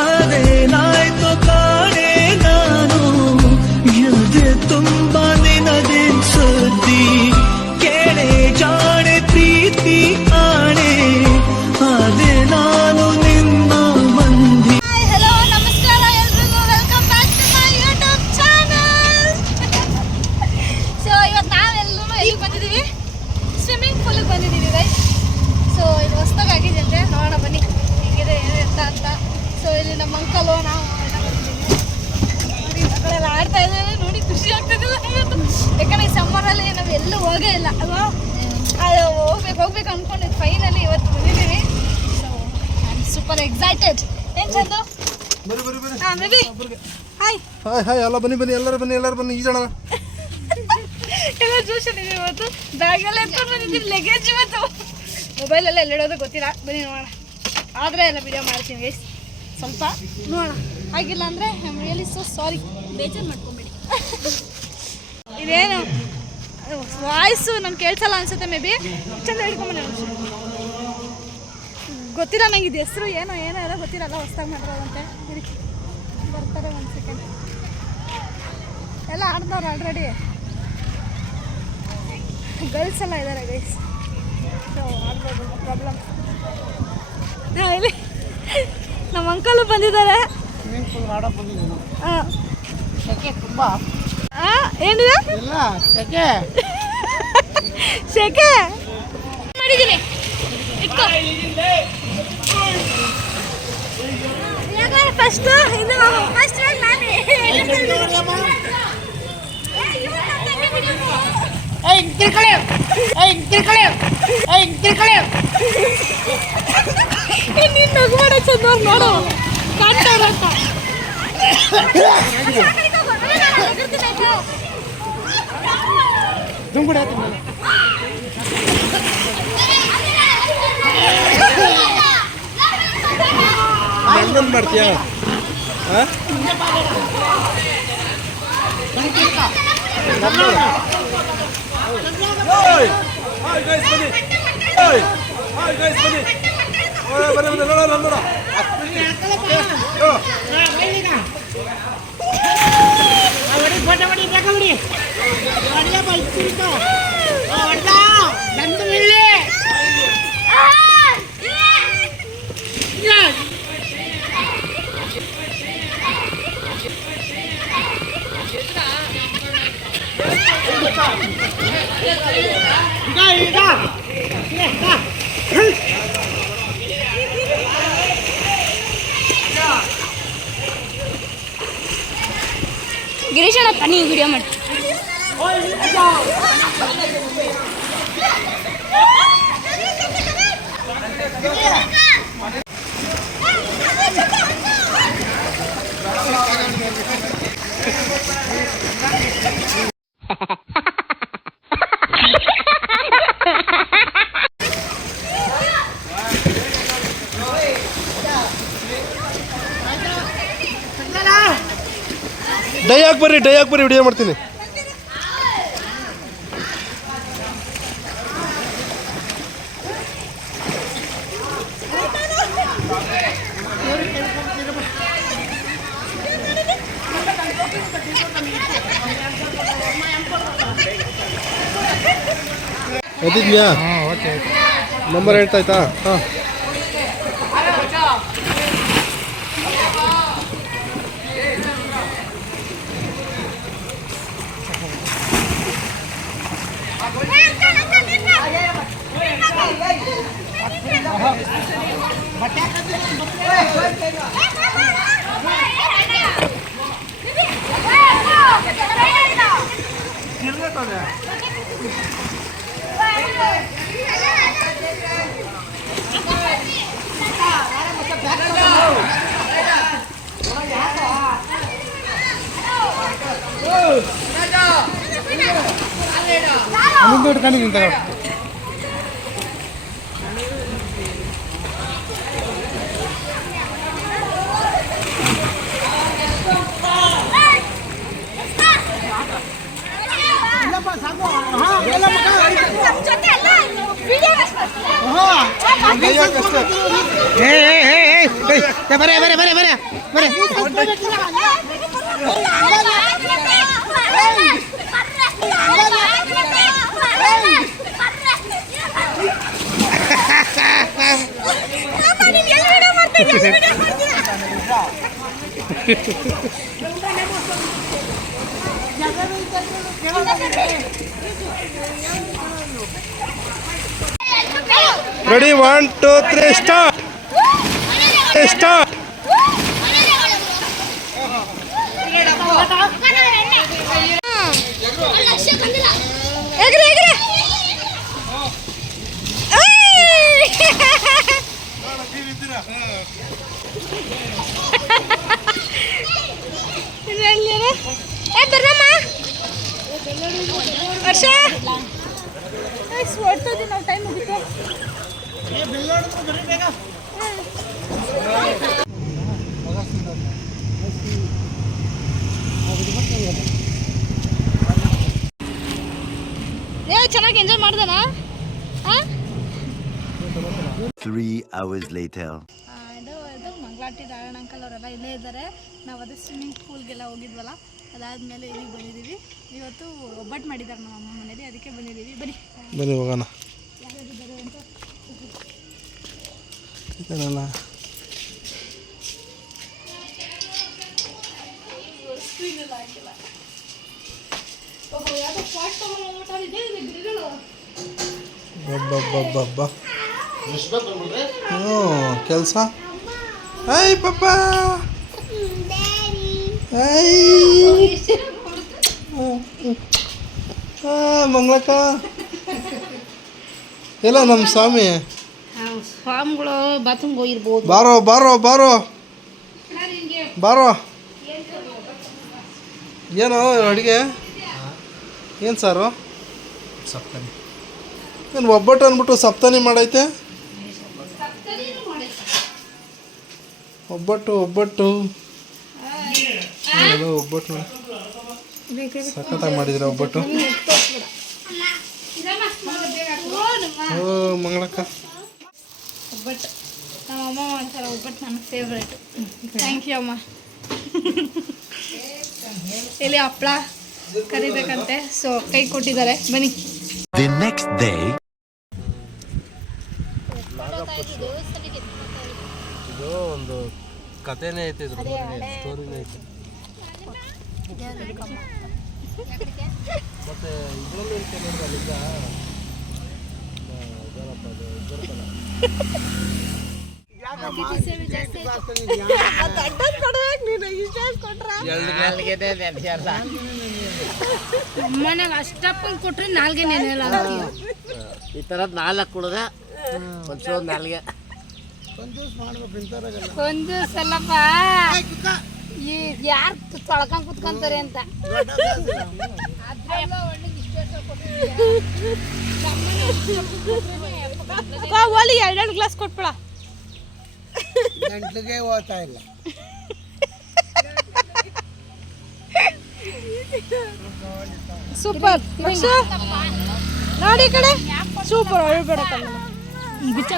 ಅದೇನಾಯ್ತು ಕಾಣೆ ನಾನು ಎದೆ ತುಂಬ ನಿನದೆ ಸುದ್ದಿ ಕೇಳೆ ಜಾಣೆ ಪ್ರೀತಿ ಆಣೆ ಅದೇ ನಾನು ನಿನ್ನ ಮಂದಿ. ಹಲೋ ನಮಸ್ಕಾರ ಎಲ್ರಿಗೂ, welcome back to my YouTube channel. So ಇವತ್ತು ನಾವೆಲ್ಲರೂ ಎಲ್ಲಿಗೆ ಬಂದಿದ್ದೀವಿ? ಸ್ವಿಮ್ಮಿಂಗ್ ಪೂಲಿಗೆ ಬಂದಿದ್ದೀವಿ ಗೈಸ್. ಸೊ ಇದು ಹೊಸದಾಗಿದೆ ಅಂತೆ, ನೋಡೋಣ ಬನ್ನಿ ಹೇಗಿದೆ ಏನು ಅಂತ. ಸೊ ಇಲ್ಲಿ ನಮ್ಮ ಅಂಕಲು ನಾವು ಎಲ್ಲ ಬಂದಿದ್ದೀವಿ. ನೋಡಿ ಮಕ್ಕಳೆಲ್ಲ ಆಡ್ತಾ ಇದ್ದಾರೆ, ನೋಡಿ ಖುಷಿ ಆಗ್ತದೆ ಯಾಕಂದರೆ ಈ ಸಮ್ಮರಲ್ಲಿ ನಾವು ಎಲ್ಲೂ ಹೋಗೇ ಇಲ್ಲ ಅಲ್ವಾ. ಅದು ಹೋಗ್ಬೇಕು ಅಂದ್ಕೊಂಡಿದ್ದು, ಫೈನಲಿ ಇವತ್ತು ಬಂದಿದ್ದೀವಿ. So I am super excited. ಏನು ಚಂದು? ಹಾಂ ಬೇಬಿ ಹಾಯ್ ಹಾಯ್ ಹಾಯ್ ಎಲ್ಲ ಬನ್ನಿ ಎಲ್ಲರೂ ಬನ್ನಿ ಈಜೋಣ. ಎಲ್ಲ ಜೋಶಲ್ಲಿದ್ದೀವಿ ಇವತ್ತು. ಬ್ಯಾಗೆಲ್ಲ ಎತ್ಕೊಂಡು ಬಂದಿದ್ದೀವಿ, ಲಗೇಜ್ ಇವತ್ತು. ಮೊಬೈಲೆಲ್ಲ ಎಲ್ಲಿಡೋದು ಗೊತ್ತಿಲ್ಲ, ಬನ್ನಿ ನೋಡೋಣ. ಆದರೆ ಎಲ್ಲ ವಿಡಿಯೋ ಮಾಡ್ತೀನಿ ಗೈಸ್, ಸ್ವಲ್ಪ ನೋಡೋಣ. ಆಗಿಲ್ಲ ಅಂದರೆ I am really so sorry, ಬೇಜಾರು ಮಾಡ್ಕೊಂಬೇಡಿ. ಇದೇನು ವಾಯ್ಸು ನಮ್ಗೆ ಕೇಳಿಸಲ್ಲ ಅನ್ಸುತ್ತೆ, ಮೇ ಬಿ. ಚಂದ ಹಿಡ್ಕೊಂಬಂದು ಗೊತ್ತಿಲ್ಲ ನಂಗೆ ಇದು ಹೆಸರು ಏನೋ ಎಲ್ಲ ಗೊತ್ತಿರಲ್ಲ, ಹೊಸ್ದಾಗಿ ಮಾಡಿರೋದಂತೆ. ಬರ್ತಾರೆ ಒಂದು ಸೆಕೆಂಡ್. ಎಲ್ಲ ಆಡ್ದವ್ರು ಆಲ್ರೆಡಿ, ಗರ್ಲ್ಸ್ ಎಲ್ಲ ಇದ್ದಾರೆ ಗೈಸ್. ಸೊ ಆಡ್ಬೋದು, ಪ್ರಾಬ್ಲಮ್. ಇಲ್ಲಿ ನಮ್ಮ ಅಂಕಲು ಬಂದಿದ್ದಾರೆ. ಹಾಂ ತುಂಬ ಏನಿದೆ ಶೆಕೆ ಮಾಡಿದ್ದೀನಿ. ಇಟ್ಕೋ ಫಸ್ಟು ಇದು ಫಸ್ಟ್ ನೀನು ನಗು ಮಾಡೋ ಚಂದವ್ರು ನೋಡು, ಕಾಣ್ತಾವ್ರಂತ. ಮಾಡ್ತೀಯ ಗಿರೀಶ್ ಅಣ್ಣ ನೀವು ವಿಡಿಯೋ ಮಾಡಿ. ಡೈ ಹಾಕಿ ಬರ್ರಿ ವಿಡಿಯೋ ಮಾಡ್ತೀನಿ. ಎದ್ದಿದ್ಯಾ? ನಂಬರ್ ಹೇಳ್ತಾಯ್ತಾ? ಹಾಂ ಮುಂದೋട്ട് ಕಣಿ ನಿಂತ ಕೈ ಹಾಕಷ್ಟೇ. Ready 1 2 3 start. ಸ್ಟಾರ್ಟ್. ಎಗ್ರೆ ಎಗ್ರೆ ಬರ್ರಮ್ಮ ವರ್ಷ ಹೊಡ್ತೋದಿ ನಾವು ಟೈಮ್ ಮುಗಿತು. ಚೆನ್ನಾಗಿ ಎಂಜಾಯ್ ಮಾಡ್ದನಾ? 3 hours later. ಇದು ಮಂಗಳಾಟಿ ನಾರಾಯಣ ಅಂಕಲ್ ಅವರೆಲ್ಲ ಇಲ್ಲೇ ಇದ್ದಾರೆ. ನಾವು ಅದೇ ಸ್ವಿಮ್ಮಿಂಗ್ ಪೂಲ್ಗೆಲ್ಲ ಹೋಗಿದ್ವಲ್ಲ, ಅದಾದಮೇಲೆ ಇಲ್ಲಿಗೆ ಬಂದಿದ್ದೀವಿ. ಇವತ್ತು ಒಬ್ಬಟ್ಟು ಮಾಡಿದ್ದಾರೆ ನಮ್ಮ ಅಮ್ಮ ಮನೇಲಿ, ಅದಕ್ಕೆ ಬಂದಿದ್ದೀವಿ. ಬನ್ನಿ ಹೋಗೋಣ. ಯಾರ್ಯಾರಿದ್ದಾರೆ ಅಂತ ಇದನ್ನಲ್ಲ ಕೆಲಸ. ಹಾಯ್ ಪಪ್ಪ. ಮಂಗಳಕ್ಕ ಎಲ್ಲ ನಮ್ಮ ಸ್ವಾಮಿ. ಸ್ವಾಮಿಗಳು ಬಾತ್ರೂಮ್ಗೆ ಹೋಗಿರ್ಬೋದು. ಬಾರೋ ಬಾರೋ ಬಾರೋ ಬಾರೋ. ಏನು ಅಡುಗೆ? ಏನು ಸಾರು? ಸಪ್ತನಿ. ಏನು ಒಬ್ಬಟ್ಟು ಅಂದ್ಬಿಟ್ಟು ಸಪ್ತನಿ ಮಾಡೈತೆ? ಒಬ್ಬಟ್ಟು ಒಬ್ಬಟ್ಟು ಒಬ್ಬಟ್ಟು ಸಖತ್ತಾಗಿ ಮಾಡಿದಿರ ಒಬ್ಬಟ್ಟು. ಓ ಮಂಗಳಕ್ಕ ಒಬ್ಬಟ್ಟು ನಮ್ಮ ಅಮ್ಮ ಮಾಡ್ತಾರೆ. ಒಬ್ಬಟ್ಟು ನನ್ನ ಫೇವ್ರೇಟ್. ಥ್ಯಾಂಕ್ ಯು ಅಮ್ಮ. ಇಲ್ಲಿ ಹಪ್ಪಳ ಕರಿಬೇಕಂತೆ, ಸೊ ಕೈ ಕೊಟ್ಟಿದ್ದಾರೆ. ಬನ್ನಿ. The next day. ಇದು ಒಂದು ಕಥೆನೇ ಐತೆ, ಸ್ಟೋರಿನೇ ಐತೆ. ಮತ್ತೆ ಇದರಲ್ಲೂ ಐತೆ ನೋಡಿದ್ರೆ ಅಲ್ಲಿಂದ ಅಮ್ಮನಾಗ ಅಷ್ಟಪ್ಪಂಗೆ ಕೊಟ್ರೆ ನಾಲ್ಗೆ ನೆನೆಯಲ್ಲ. ಈ ಥರದ್ದು 4 ಕುಡಿದ್ರೆ ಒಂಚೂರು ನಾಲ್ಗೆ ಒಂದು ಸಲಪ ಯಾರು ತೊಳ್ಕೊಂಡ್ ಕುತ್ಕೊಂತಾರೆ ಅಂತ. ಓಲಿ 2 ಗ್ಲಾಸ್ ಕೊಟ್ಬಿಡ. ಗಂಟ್ಲಿಗೆ ಹೋಗ್ತಾ ಇಲ್ಲ. ಸೂಪರ್ ನೋಡಿ ಈ ಕಡೆ ಸೂಪರ್. ಅಳ್ಬೇಡ ಬಿಚ್ಚ